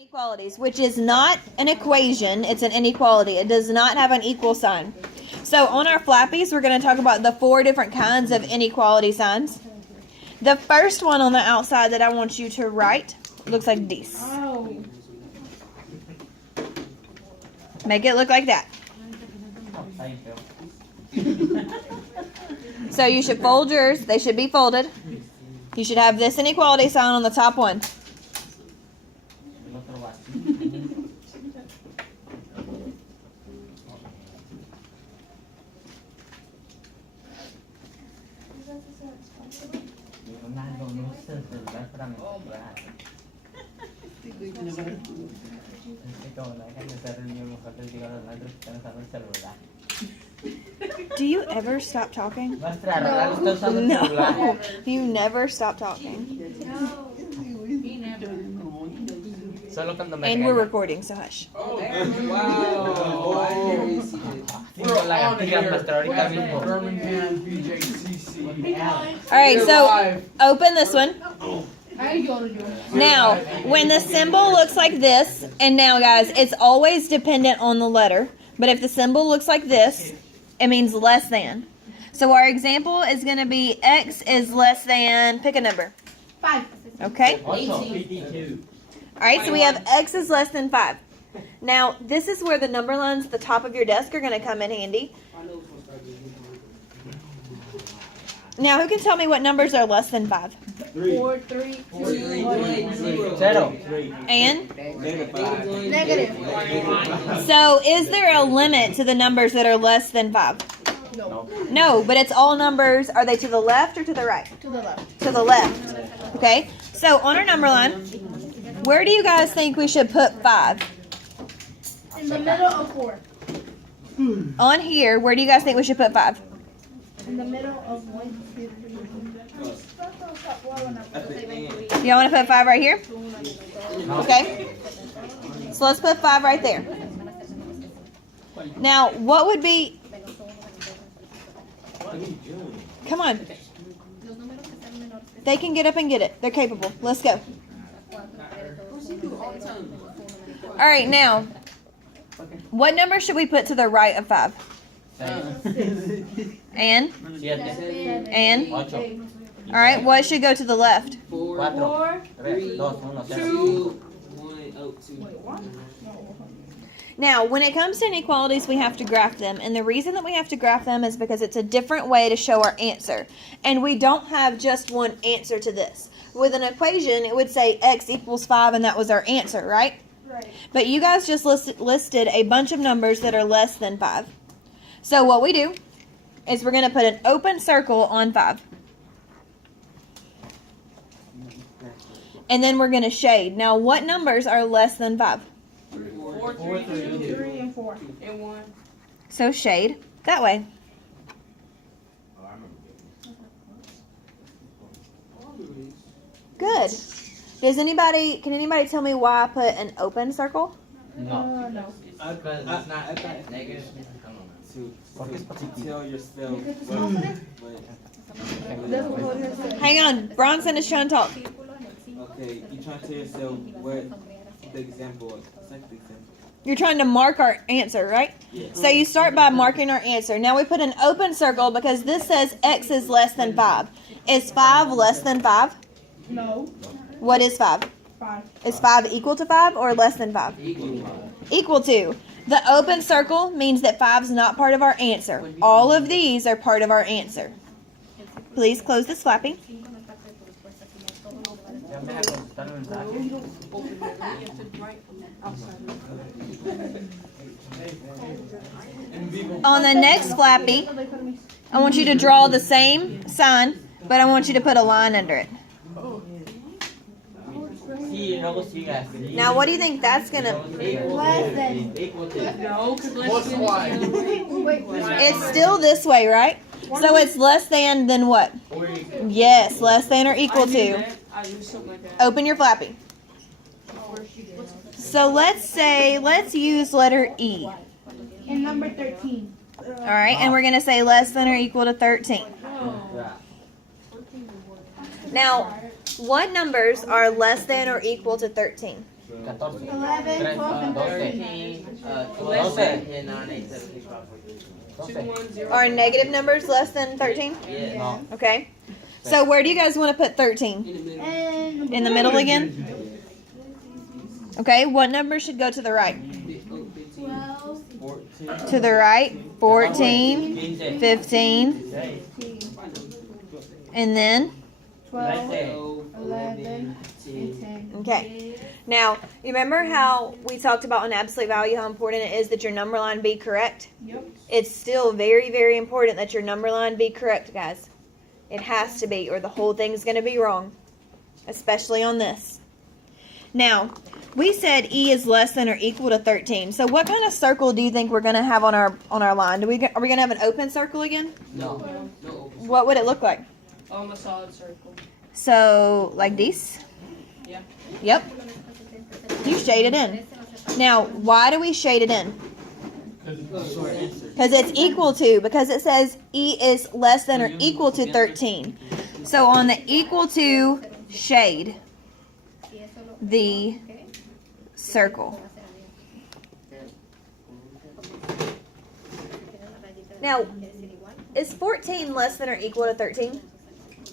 Inequalities, which is not an equation, it's an inequality. It does not have an equal sign. So on our flappies, we're going to talk about the 4 different kinds of inequality signs. The first one on the outside that I want you to write looks like this. Make it look like that. So you should fold yours. They should be folded. You should have this inequality sign on the top one. Do you ever stop talking? No. You never stop talking. And we're recording, so hush. Alright, so open this one. Now, when the symbol looks like this, and now guys, it's always dependent on the letter, but if the symbol looks like this, it means less than. So our example is going to be x is less than, pick a number. 5. Okay? 52. Alright, so we have x is less than 5. Now, this is where the number lines at the top of your desk are going to come in handy. Now, who can tell me what numbers are less than 5? 4, 3, 2, 1, 0. And? Negative. So, is there a limit to the numbers that are less than 5? No. No, but it's all numbers. Are they to the left or to the right? To the left. To the left. Okay, so on our number line, where do you guys think we should put 5? In the middle of 4. On here, where do you guys think we should put 5? In the middle of 1, 2, 3. Y'all want to put 5 right here? Okay. So let's put 5 right there. Now, what would be... Come on. They can get up and get it. They're capable. Let's go. All right, now, what number should we put to the right of 5? And? And? All right, what should go to the left? 4, 3, 2, 1. Now, when it comes to inequalities, we have to graph them. And the reason that we have to graph them is because it's a different way to show our answer. And we don't have just one answer to this. With an equation, it would say x equals 5, and that was our answer, right? Right. But you guys just listed a bunch of numbers that are less than 5. So what we do is we're going to put an open circle on 5. And then we're going to shade. Now, what numbers are less than 5? 4, 3, 3, and 4. and 1. So shade that way. Good. Can anybody tell me why I put an open circle? No. No. Because it's not negative. To tell yourself Hang on. Bronson is trying to talk. okay, you're trying to tell yourself what the example was. Second example. You're trying to mark our answer, right? Yeah. So you start by marking our answer. Now we put an open circle because this says x is less than 5. Is 5 less than 5? No. What is 5? 5. Is 5 equal to 5 or less than 5? Equal to. The open circle means that 5 is not part of our answer. All of these are part of our answer. Please close this flappy. On the next flappy, I want you to draw the same sign, but I want you to put a line under it. Now, what do you think that's going to... Less than. No, because less than. It's still this way, right? So it's less than what? Yes, less than or equal to. Open your flappy. So let's use letter E. And number 13. All right, and we're going to say less than or equal to 13. Now, what numbers are less than or equal to 13? 12, 14, 11, 12, and 13. 12, 12. 10, 9, 8, 7, 6, 5, 4, 3. 12. 2, 1, 0. Are negative numbers less than 13? Yeah. No. Okay. So where do you guys want to put 13? And In the middle again? Okay, what number should go to the right? 12, 14. To the right, 14, 15, and then, 12, 11, and 10. okay. Now, you remember how we talked about an absolute value, how important it is that your number line be correct? Yep. It's still very, very important that your number line be correct, guys. It has to be, or the whole thing's going to be wrong, especially on this. Now, we said E is less than or equal to 13. So what kind of circle do you think we're going to have on our line? Are we going to have an open circle again? No. What would it look like? A solid circle. So, like this? Yeah. Yep. You shade it in. Now, why do we shade it in? Because it's equal to, because it says E is less than or equal to 13. So on the equal to, shade the circle. Now, is 14 less than or equal to 13?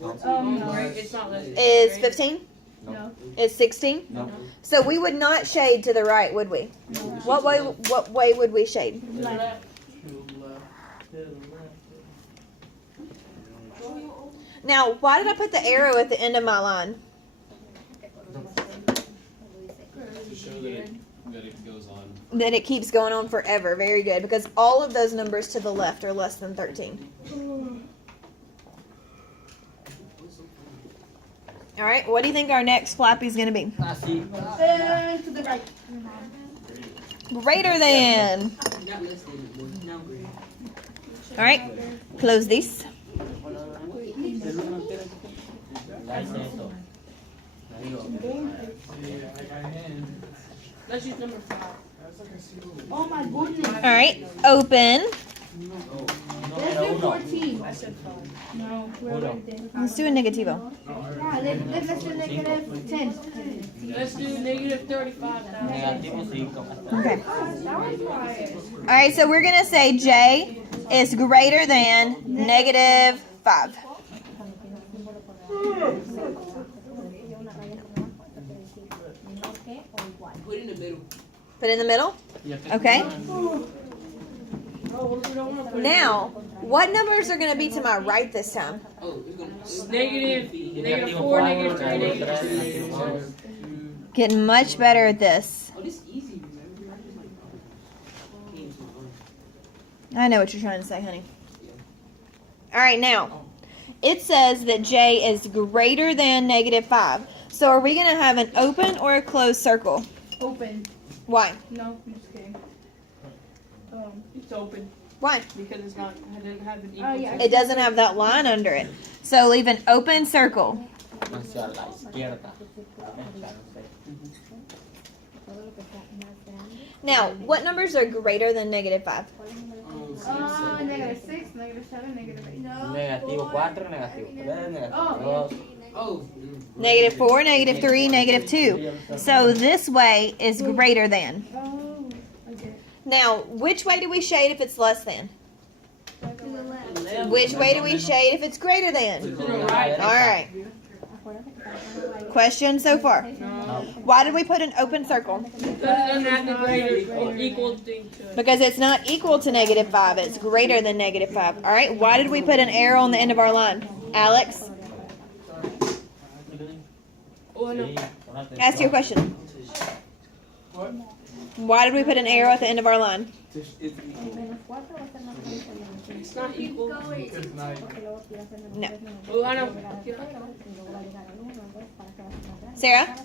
No. It's not less. Is 15? No. Is 16? No. So we would not shade to the right, would we? What way would we shade? Left. Now, why did I put the arrow at the end of my line? To show that it goes on. That it keeps going on forever. Very good. Because all of those numbers to the left are less than 13. All right, what do you think our next flappy is going to be? Así. To the right. Greater than. All right, close this. Let's use number 5. Oh my goodness. All right, open. Let's do 14. I said 5. No, we're already there. Let's do a negativo. Yeah, let's do negative 10. Let's do negative 35,000. Negativo 5. Okay. That was quiet. All right, so we're going to say J is greater than negative 5. Put in the middle. Put in the middle? Okay. Oh, what if we don't want to put Now, what numbers are going to be to my right this time? negative 4, negative 3, negative 2. Getting much better at this. Oh, this is easy. I know what you're trying to say, honey. All right, now, it says that J is greater than negative 5. So are we going to have an open or a closed circle? Open. Why? No, I'm just kidding. It's open Why? because it's not. I didn't have an equal. Yeah. It doesn't have that line under it. So leave an open circle. Hacia la izquierda. Now, what numbers are greater than negative 5? Negative 6, negative 7, negative 8. Negativo 4, negativo 3, negativo 2. Oh. Negative 4, negative 3, negative 2. So this way is greater than. Oh, okay. Now, which way do we shade if it's less than? To the left. Which way do we shade if it's greater than? To the right. All right. Question so far. Why did we put an open circle? Because it doesn't have the greater or equal thing to it. Because it's not equal to negative 5. It's greater than negative 5. All right. Why did we put an arrow on the end of our line? Alex, Oh, no. ask your question. Why did we put an arrow at the end of our line? It's not equal. No. Oh, I know. Sarah?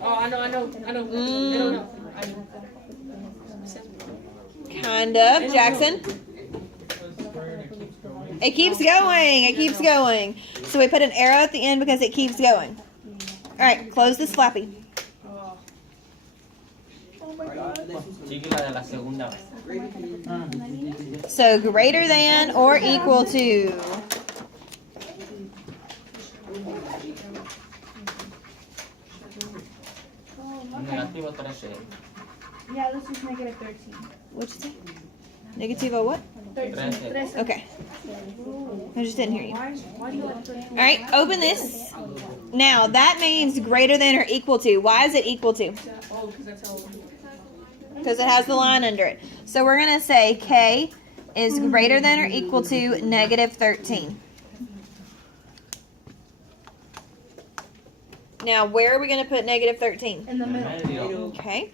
Oh, I know. I know. I know. I know. Kind of. Jackson? It keeps going. It keeps going. So we put an arrow at the end because it keeps going. All right. Close this flappy. Sigue la de la segunda vez. So greater than or equal to. Negativo 13. Yeah, let's just negative 13. What'd you say? Negativo what? 13. Okay. I just didn't hear you. Why do you have 13? All right, open this. Now, that means greater than or equal to. Why is it equal to? Oh, because that's how. Because it has the line under it. So we're going to say K is greater than or equal to negative 13. Now, where are we going to put negative 13? In the middle. Medio. Okay.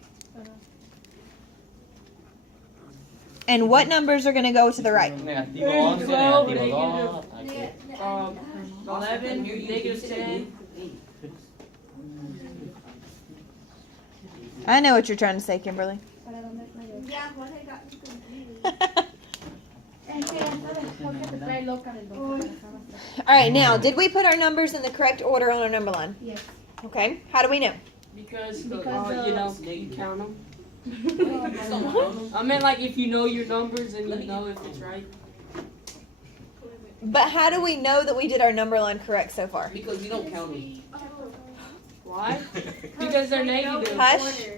And what numbers are going to go to the right? Negativo 11, 12, negativo 2. 11, negative 10. I know what you're trying to say, Kimberly. Yeah, what I got confused. All right, now, did we put our numbers in the correct order on our number line? Yes. Okay. How do we know? Because, Because, you know, you count them. I meant like if you know your numbers and you know if it's right. But how do we know that we did our number line correct so far? Because you don't count them. Why? Because they're negative. Hush.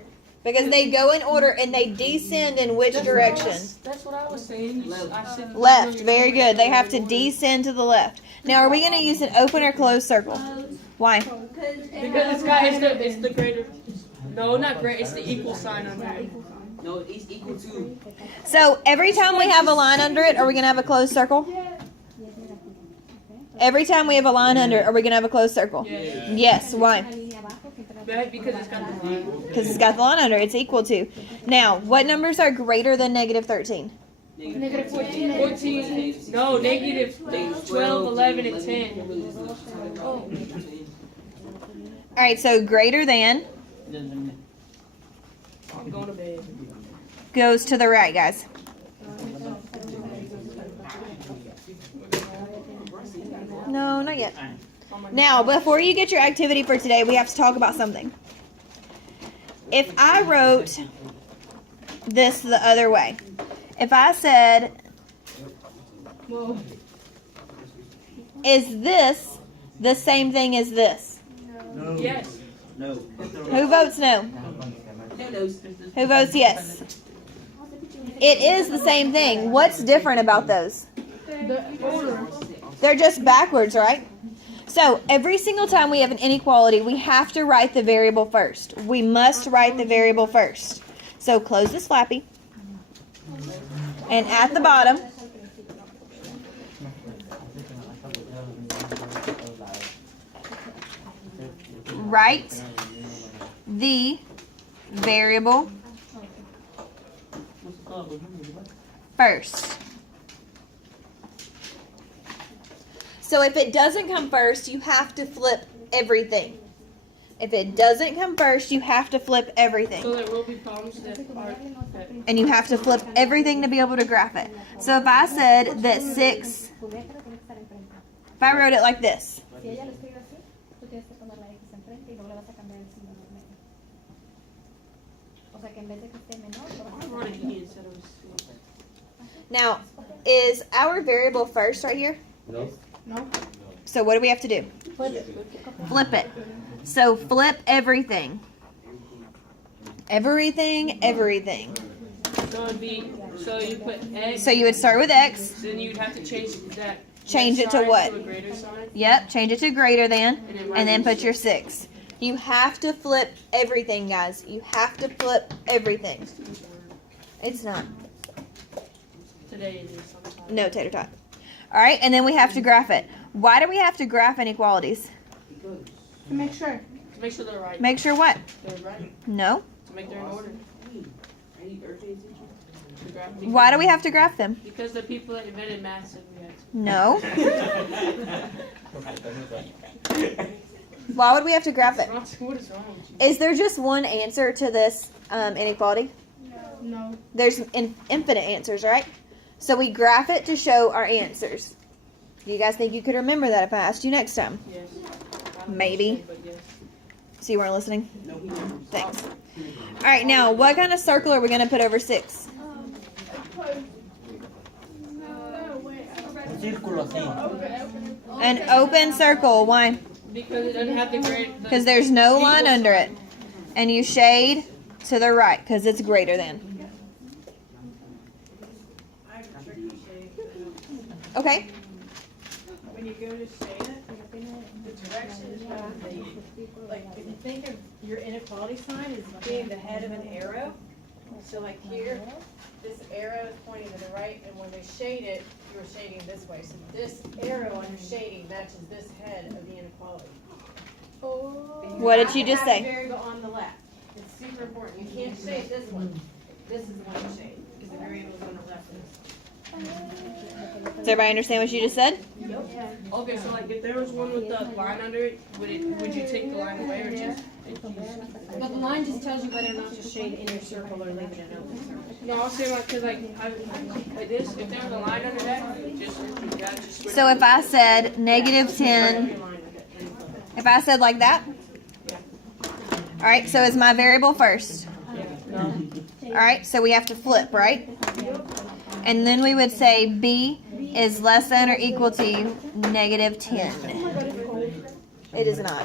Because they go in order and they descend in which direction? That's what I was saying. I said Left. Very good. They have to descend to the left. Now, are we going to use an open or closed circle? Why? Because it's the greater. No, not great. It's the equal sign on there. No, it's equal to. So every time we have a line under it, are we going to have a closed circle? Every time we have a line under it, are we going to have a closed circle? Yeah. Yes. Why? Right, because it's got the line. Because it's got the line under it. It's equal to. Now, what numbers are greater than negative 13? Negative 14. 14. No, negative 12, 11, and 10. All right, so greater than I'm going to bed. goes to the right, guys. No, not yet. Now, before you get your activity for today, we have to talk about something. If I wrote this the other way, if I said, is this the same thing as this? Yes. No. Who votes no? Who knows? Who votes yes? It is the same thing. What's different about those? They're just backwards, right? So every single time we have an inequality, we have to write the variable first. We must write the variable first. So close this flappy. And at the bottom, write the variable first. So if it doesn't come first, you have to flip everything. If it doesn't come first, you have to flip everything. So there will be problems that are. And you have to flip everything to be able to graph it. So if I said that 6, if I wrote it like this. Now, is our variable first right here? No. So what do we have to do? Flip it. So flip everything. Everything. So it'd be, so you put X, So you would start with X. then you'd have to change that. Change it to sign what? To a greater sign. Yep, change it to greater than, and then put minus your 6. You have to flip everything, guys. You have to flip everything. It's not. Today it is sometimes. No, tater tot. All right, and then we have to graph it. Why do we have to graph inequalities? To make sure. To make sure they're right. Make sure what? They're right. No. To make they're in order. To graph- Why do we have to graph them? Because the people that invented math said we had to. No. Why would we have to graph it? What is wrong with you? Is there just one answer to this inequality? No. There's infinite answers, right? So we graph it to show our answers. You guys think you could remember that if I asked you next time? Yes. I don't Maybe. understand, but yes. So you weren't listening? Thanks. All right, now what kind of circle are we going to put over 6? Círculo así. An open circle. Why? Because it doesn't have the grade. Because there's no line under it. And you shade to the right because it's greater than. Okay. When you go to shade it, the direction is going to be, like, if you think of your inequality sign as being the head of an arrow, so like here, this arrow is pointing to the right, and when they shade it, you're shading this way. So this arrow under shading matches this head of the inequality. What did you just have to say? have the variable on the left. It's super important. You can't shade this one. This is the one you shade, because the variable is on the left. Does everybody understand what you just said? Okay, so like if there was one with the line under it, would you take the line away or just? But the line just tells you whether or not to shade in your circle or leave it an open circle. No, I'll say like, cause like this, if there was a line under that, just you gotta just switch. So if I said -10, if I said like that? All right, so is my variable first? All right, so we have to flip, right? And then we would say B is less than or equal to -10. It is not.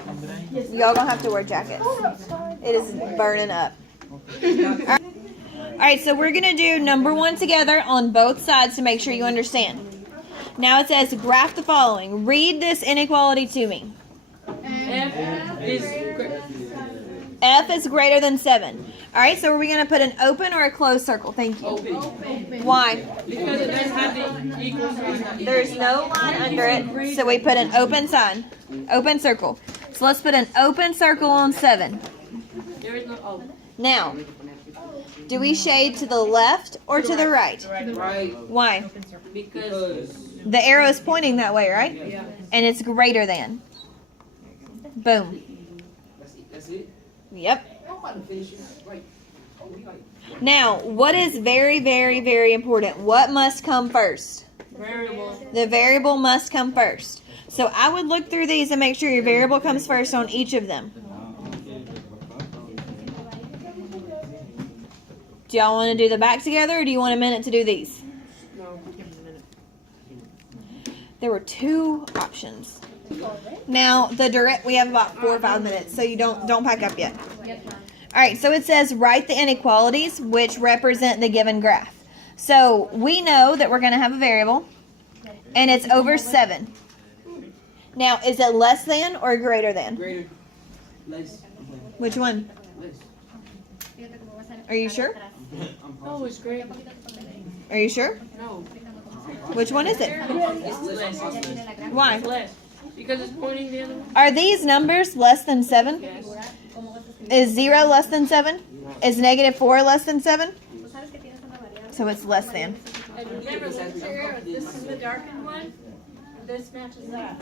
Y'all gonna have to wear jackets. It is burning up. All right, so we're gonna do number 1 together on both sides to make sure you understand. Now it says graph the following. Read this inequality to me. F is greater than 7. All right, so are we going to put an open or a closed circle? Thank you. Why? Because it doesn't have the equal sign. There's no line under it, so we put an open sign. Open circle. So let's put an open circle on 7. There is no. Oh. Now, do we shade to the left or to the right? Right. Why? Because. The arrow is pointing that way, right? Yeah. And it's greater than. Boom. That's it. Yep. I'm about to finish it. Right. Now, what is very, very, very important? What must come first? Variable. The variable must come first. So I would look through these and make sure your variable comes first on each of them. Do y'all want to do the back together or do you want a minute to do these? No. There were 2 options. Now, the direct, we have about 4 or 5 minutes, so you don't pack up yet. All right, so it says write the inequalities which represent the given graph. So we know that we're going to have a variable, and it's over 7. Now, is it less than or greater than? Greater. Less. Which one? Less. Are you sure? No, it's great. Are you sure? No. Which one is it? It's less. Why? It's less. Because it's pointing the other way. Are these numbers less than 7? Yes. Is 0 less than 7? Is -4 less than 7? So it's less than. And remember, this is the darkened one. This matches that.